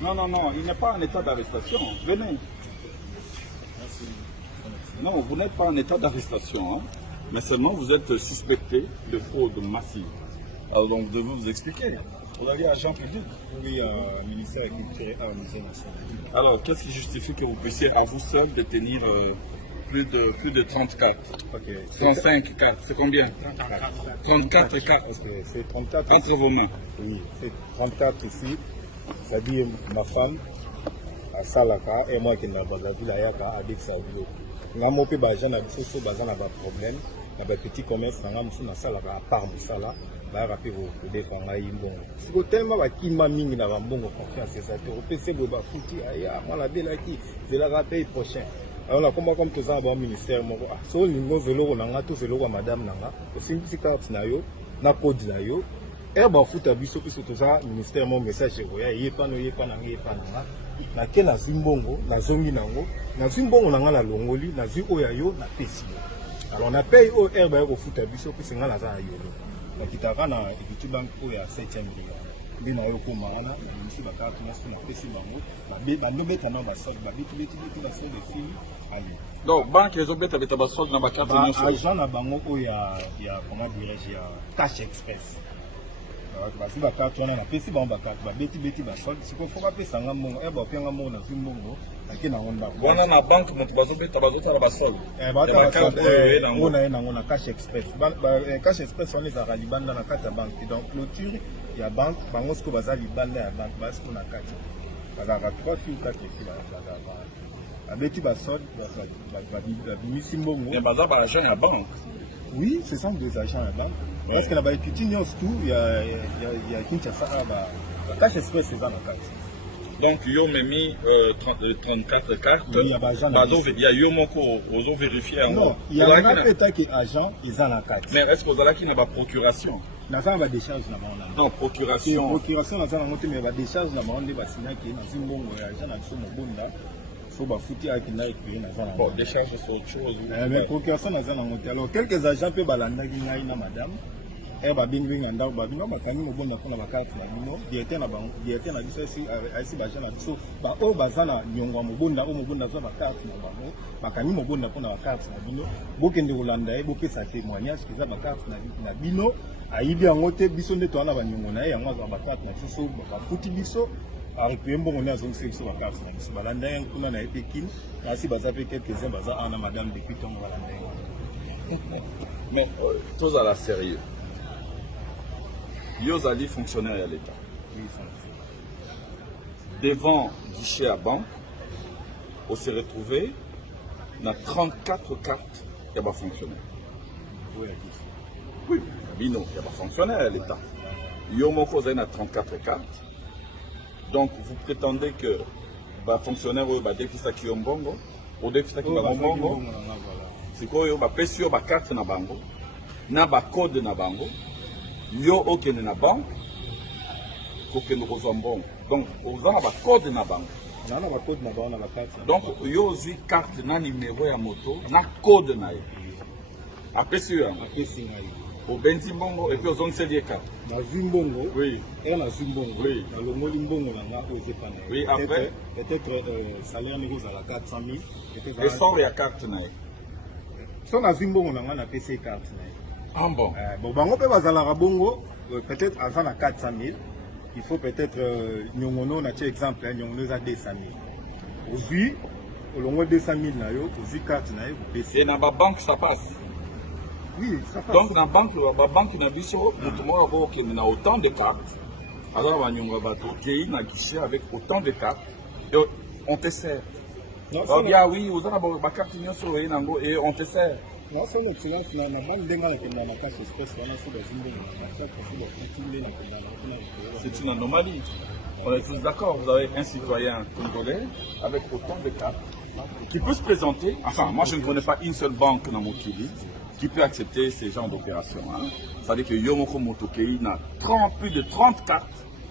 Non, non, non, il n'est pas en état d'arrestation. Venez. Non, vous n'êtes pas en état d'arrestation, hein, mais seulement vous êtes suspecté de fraude massive. Alors donc vous devez vous expliquer. Vous avez agent public. Oui, ministère culturel à Musée national. Alors qu'est-ce qui justifie que vous puissiez à vous seul détenir plus de 30 cartes? Okay. 35 cartes, c'est combien? 34 cartes. Okay. C'est 34 entre vos mains. Oui, c'est 34 ici. C'est-à-dire ma femme, à Salaka, et moi qui n'ai pas la ville à Dexablo. Nga mope ba jana biso bazana ba problème na ba petit commerce nga musu na sala ba part musala ba rapé ko défendre yimbo siko tellement ba kima mingi na ba mbongo confiance ça te opc bo ba futi aya mala bela ki je la rappelle prochain alors là comme tout ça ba ministère moko so lingo velo na nga to velo kwa madame nanga o simplisi carte na yo na code na yo e ba futa biso biso to ça ministère mon message ko ya yepa na na ke na zimbongo na zongi nango na zimbongo na nga na longoli na zi oya yo na pesi alors na paye o herbe ko futa biso ko singa na za yo na kitaka na Equity Bank o ya 7e million bina yo ko maana na misi bakatu na suna pesi bango na ndobeta na basol ba biti na sol de fille ali donc banque les obeta beta basol na bakatu nyonso agent na bango o ya comment dirais-je ya cash express basi bakatu wana napesi bango bakatu babeti basoli siko fo bapesa nga mbongo e bapenga mbongo na mbongo ake nango ndako wana na banque moto bazobeta bazotala basoli ona ye nango na cash express cash express wana ezalaka libanda na kati ya banque donc clôture ya banque bango siko baza libanda ya banque basiko na kati bazalaka 3 filles 4 filles babeti basoli babimisi mbongo baza baagent ya banque. Oui, ce sont des agents là-bas. Ouais. Parce que là-bas, il y a Kinshasa, cash express, c'est dans la carte. Donc, il y a mis 34 cartes. Oui, il y a eu Yomoko, ils ont vérifié. Non, il y a un peu qui est agent, ils ont la carte. Mais est-ce que vous avez une procuration? Nous avons des décharges là-bas. Non, procuration. Procuration, nous avons des décharges là-bas. On a des signaux qui sont dans le agent, dans le monde. Bon, des charges c'est autre chose. Mais procuration na zana ngote. Alors quelques agents peuvent balanda ngai na madame. Et ba bingi nganda ba binga bakani mo bonda kona bakati na bino. Directeur na bango, directeur na biso si ba agent na biso. Ba o bazana nyongwa mo bonda za bakati na bango. Bakani mo bonda kona bakati na bino. Bokende kolanda e bopesa témoignage kiza bakati na bino. Ayibi ngote biso nde to ana ba nyongo na ye yango za bakati na biso ba futi biso. Alors, puis, bon, on a un sexe sur la carte. C'est balandé, on a été kin. Ainsi, bah, ça fait quelques-uns, bah, ça, on a madame depuis ton balandé. Mais, tous à la sérieux. Yozali fonctionnaire à l'État. Oui, devant guichet à banque, on s'est retrouvé dans 34 cartes, il n'y a pas fonctionnaire. Oui, il n'y a pas fonctionnaire à l'État. Yomoko, il y a 34 cartes. Donc vous prétendez que le fonctionnaire va défier qui bongo, ou défier qui bongo, c'est quoi va pèse ba carte na bango, na ba code na bango, yo okene na banque, pour que nous resombons. Donc vous avez ba code na bango. Non, na ba code na bango na ba carte. Donc yo zi carte na numéro ya moto, na code na yo. Après sûr. Après signal. Au Benti Bongo et puis aux 11 cartes. Dans Zimbongo, oui. Et dans Zimbongo, oui. Dans le Molimbongo, on a osé pas. Oui, après. Peut-être salaire négo à la 400 000. Et sort la carte. Sur la Zimbongo, on a PC carte. Ah bon. Bon, on peut pas à la Rabongo, peut-être avant la 400 000. Il faut peut-être, nous on a un exemple, nous avons 200 000. Aujourd'hui, on a 200 000, aujourd'hui carte, et dans la banque, ça passe. Oui, ça passe. Donc, dans la banque, nous avons autant de cartes. Alors, on va un guichet avec autant de cartes. Et on te sert. On dit, ah oui, vous avez une carte et on te sert. Non, c'est notre silence. C'est une anomalie. On est tous d'accord. Vous avez un citoyen congolais avec autant de cartes qui peut se présenter. Enfin, moi, je ne connais pas une seule banque dans mon pays qui peut accepter ces genres d'opérations. Hein. Ça veut dire que Yomoko Motokei n'a plus de 30 cartes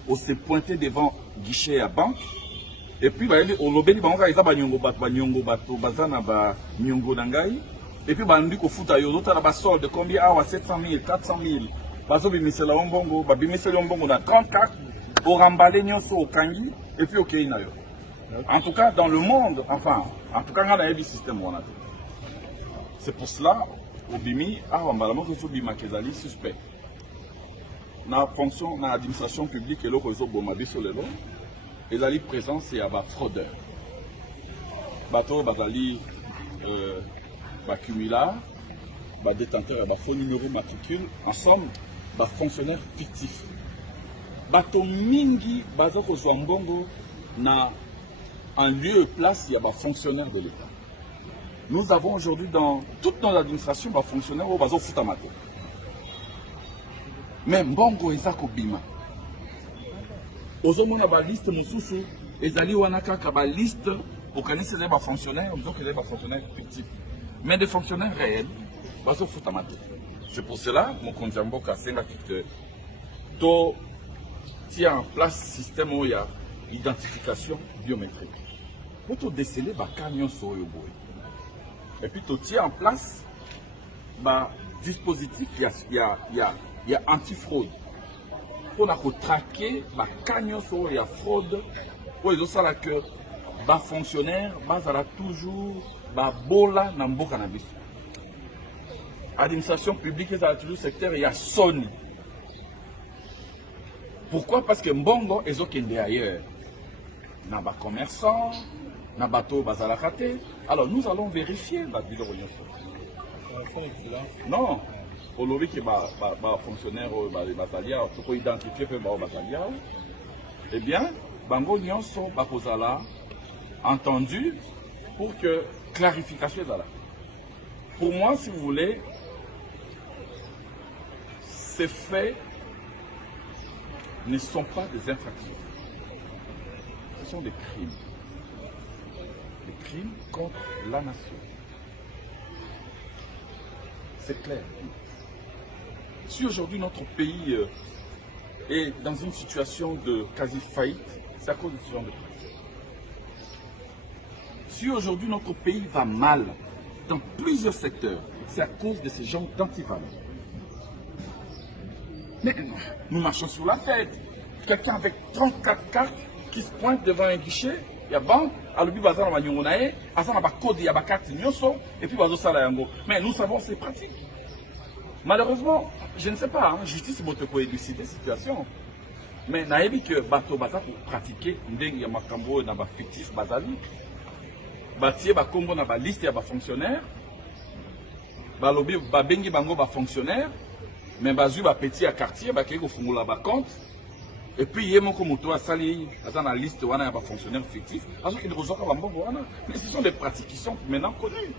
où s'est pointé devant guichet à banque. Et puis, au lobby, il y a et puis, il y a un solde de combien? 700 000, 400 000. bazo bimisela ombongo babimisela ombongo na 34 orambale nyonso okangi et puis okei na yo. En tout cas dans le monde, enfin en tout cas nga na yebi système wana. C'est pour cela obimi awa mbala moko so bima kezali suspect. Na fonction na administration publique eloko ezoboma biso lelo ezali présence ya ba fraudeur. Bato bazali cumulard, détenteur de faux numéro matricule, en somme, fonctionnaire fictif. Bato mingi, bazoko Zouambongo, na en lieu et place, il y a des fonctionnaires de l'État. Nous avons aujourd'hui dans toutes nos administrations des fonctionnaires au bazo futamato. Mais Mbongo ezako bima. Ozomona ba liste mususu, ezali wanaka ka ba liste au canisse des fonctionnaires, on dit des fonctionnaires fictifs. Mais des fonctionnaires réels, bazo futamato. C'est pour cela, mon conjambo kasenga que to tient en place système où il y a identification biométrique. Pour tout déceler, bah camion soyo boy. Et puis tout tient en place, bah dispositif, il y a anti-fraude. Pour traquer, bah camion soyo, il y a fraude. Pour les autres, que bah fonctionnaire, bah ça a toujours bah bola nambo cannabis. Administration publique, ça a toujours secteur, il y a Sony. Pourquoi? Parce que Mbongo est au Kende ailleurs. N'a pas commerçant, n'a pas bateau bazalakate. Alors nous allons vérifier la vidéo. Non. Pour le qui est fonctionnaire bazalia, pour identifier le bazalia. Eh bien, Bango Nyonso Bakozala entendu pour que clarification est là. Pour moi, si vous voulez, ces faits ne sont pas des infractions. Ce sont des crimes. Des crimes contre la nation. C'est clair. Si aujourd'hui notre pays est dans une situation de quasi-faillite, c'est à cause de ce genre de pratique. Si aujourd'hui notre pays va mal dans plusieurs secteurs, c'est à cause de ces gens d'antivaleurs. Mais nous marchons sur la tête. Quelqu'un avec 34 cartes qui se pointe devant un guichet, il y a banque, et puis mais nous savons ces pratiques. Malheureusement, je ne sais pas, hein, justice peut élucider la situation. Mais naïbi que bateau baza pour pratiquer ndenge ya makambo na ba fictif bazali. Batie ba kombo na ba liste ya ba fonctionnaires. Ba lobi ba bengi bango ba fonctionnaires. Mais bazu ba petit à quartier ba keko fungula ba compte. Et puis yemo ko moto asali dans la liste wana ya ba fonctionnaires fictifs. Alors qu'il reçoit ba mbongo wana. Mais ce sont des pratiques qui sont maintenant connues.